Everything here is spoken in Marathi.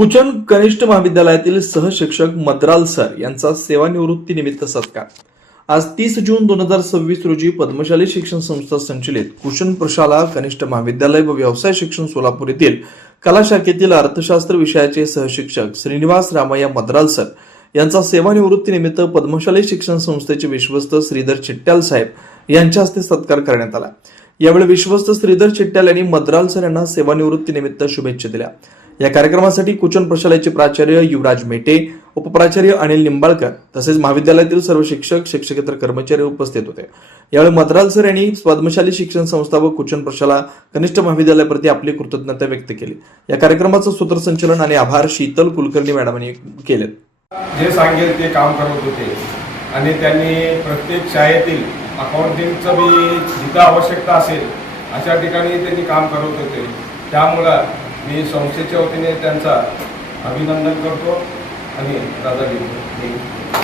कुचन कनिष्ठ महाविद्यालयातील सहशिक्षक मद्राल सर यांचा सेवानिवृत्तीनिमित्त सत्कार। आज 30 जून 2026 रोजी पद्मशाली शिक्षण संस्था संचलित कुचन प्रशाला कनिष्ठ महाविद्यालय व व्यवसाय शिक्षण सोलापूर येथील कला शाखेतील अर्थशास्त्र विषयाचे सहशिक्षक श्रीनिवास रामय्या मद्राल सर यांचा सेवानिवृत्तीनिमित्त पद्मशाली शिक्षण संस्थेचे विश्वस्त श्रीधर चिट्ट्याल साहेब यांच्या हस्ते सत्कार करण्यात आला। यावेळी विश्वस्त श्रीधर चिट्ट्याल यांनी मद्राल सर यांना सेवानिवृत्तीनिमित्त शुभेच्छा दिल्या। या कार्यक्रमासाठी कुचन प्रशालेचे प्राचार्य युवराज मेटे, उपप्राचार्य अनिल निंबाळकर तसेच महाविद्यालयातील सर्व शिक्षक शिक्षकेतर कर्मचारी उपस्थित होते। यावेळी मद्राल सर यांनी पद्मशाली शिक्षण संस्था व कुचन प्रशाला कनिष्ठ महाविद्यालयाप्रती आपली कृतज्ञता व्यक्त केली। या कार्यक्रमाचं सूत्रसंचालन आणि आभार शीतल कुलकर्णी मॅडमांनी केले। जे सांगेल ते काम करत होते आणि त्यांनी प्रत्येक शाळेतील अकाउंटिंगचं बी जिथं आवश्यकता असेल अशा ठिकाणी त्यांनी काम करत होते। त्यामुळे मी संस्थेच्या वतीने त्यांचा अभिनंदन करतो आणि रजा घेतो।